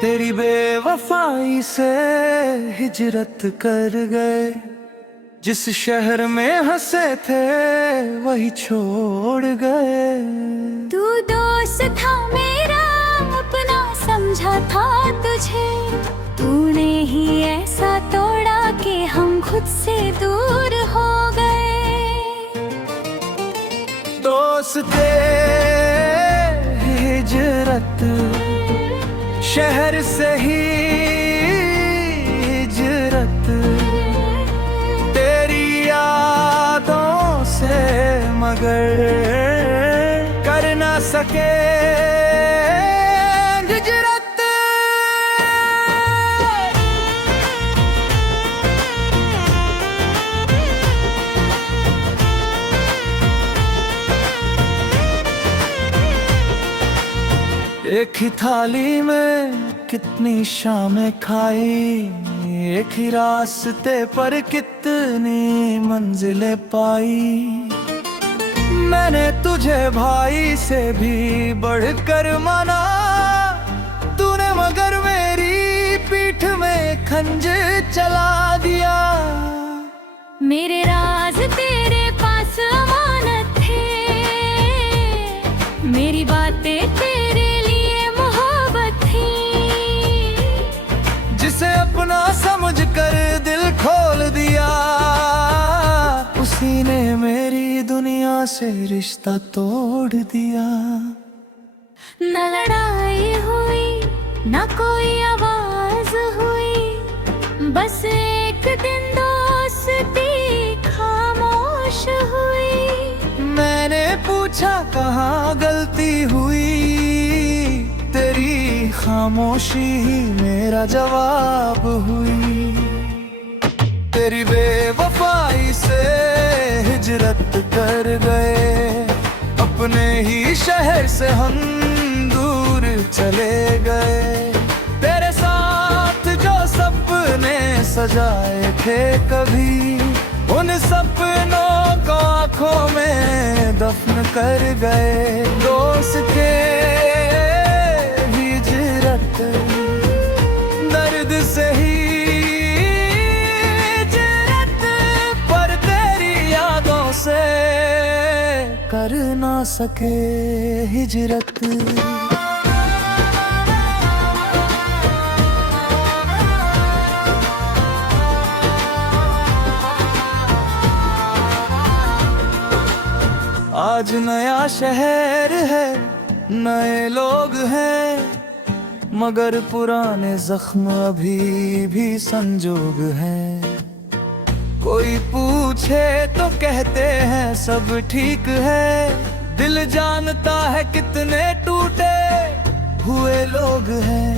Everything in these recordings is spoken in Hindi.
तेरी बेवफाई से हिजरत कर गए, जिस शहर में हंसे थे वही छोड़ गए। तू दोस्त था मेरा, अपना समझा था तुझे, तूने ही ऐसा तोड़ा कि हम खुद से दूर हो गए। दोस्ते हिजरत, शहर से ही हिजरत, तेरी यादों से मगर कर ना सके हिजरत। एक ही थाली में कितनी शामें खाई, एक ही रास्ते पर कितनी मंजिलें पाई। मैंने तुझे भाई से भी बढ़कर माना, तूने मगर मेरी पीठ में खंजर चला दिया। मेरे राज तेरे पास अमानत थे, मेरी बातें तेरे लिए मोहब्बत थी। जिसे अपना समझकर दिल खोल दिया, उसी ने मेरी दुनिया से रिश्ता तोड़ दिया। न लड़ाई हुई न कोई आवाज हुई, बस एक दिन दोस्ती खामोश हुई। मैंने पूछा कहाँ गलती हुई, तेरी खामोशी ही मेरा जवाब हुई। तेरी बेवफाई से हिजरत कर गए, अपने ही शहर से हम दूर चले गए। तेरे साथ जो सपने सजाए थे कभी, उन सपनों को आँखों में दफन कर गए। दोस्त के हिजरत, दर्द से ही हिजरत, पर तेरी यादों से कर ना सके हिजरत। आज नया शहर है, नए लोग हैं, मगर पुराने जख्म अभी भी संजोग हैं। कोई पूछे तो कहते हैं सब ठीक है, दिल जानता है कितने टूटे हुए लोग हैं।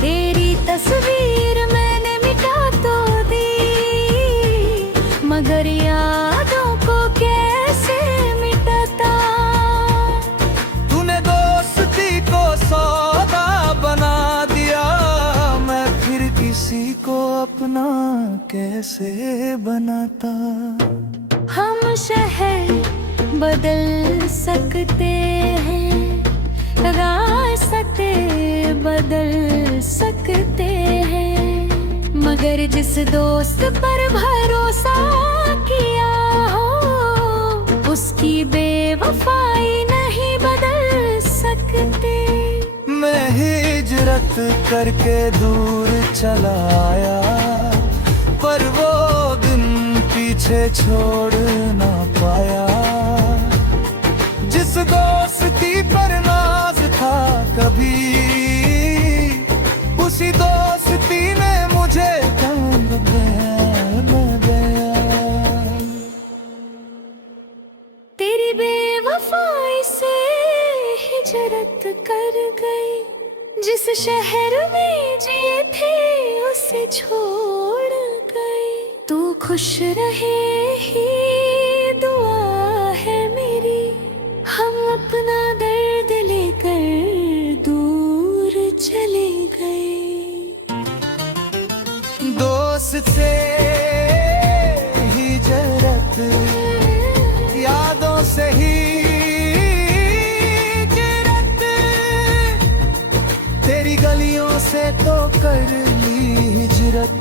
तेरी तस्वीर मैंने मिटा तो दी, मगर यादों को कैसे मिटाता। तूने दोस्ती को सौदा बना दिया, मैं फिर किसी को अपना कैसे बनाता। हम शहर बदल सकते हैं, रास्ते बदल सकते हैं, मगर जिस दोस्त पर भरोसा किया हो, उसकी बेवफाई नहीं बदल सकते। मैं हिजरत करके दूर चला आया, पर वो दिन पीछे छोड़ ना पाया। जिस दोस्ती पर नाज था कभी, उसी दोस्ती ने मुझे तंग गया। तेरी बेवफाई से हिजरत कर गई, जिस शहर में जिए थे उसे छोड़ गई। तू खुश रहे ही दुआ है मेरी, हम अपना दर्द लेकर दूर चले गए। दोस्त से हिजरत, यादों से ही हिजरत, तेरी गलियों से कर ली हिजरत,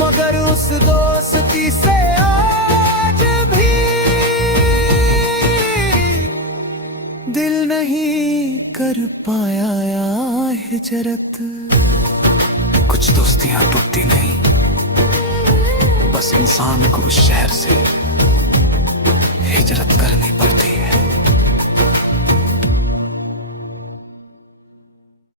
मगर उस दोस्ती से आज भी दिल नहीं कर पाया हिजरत। कुछ दोस्तियां टूटती नहीं, बस इंसान को उस शहर से हिजरत करनी पड़ती है।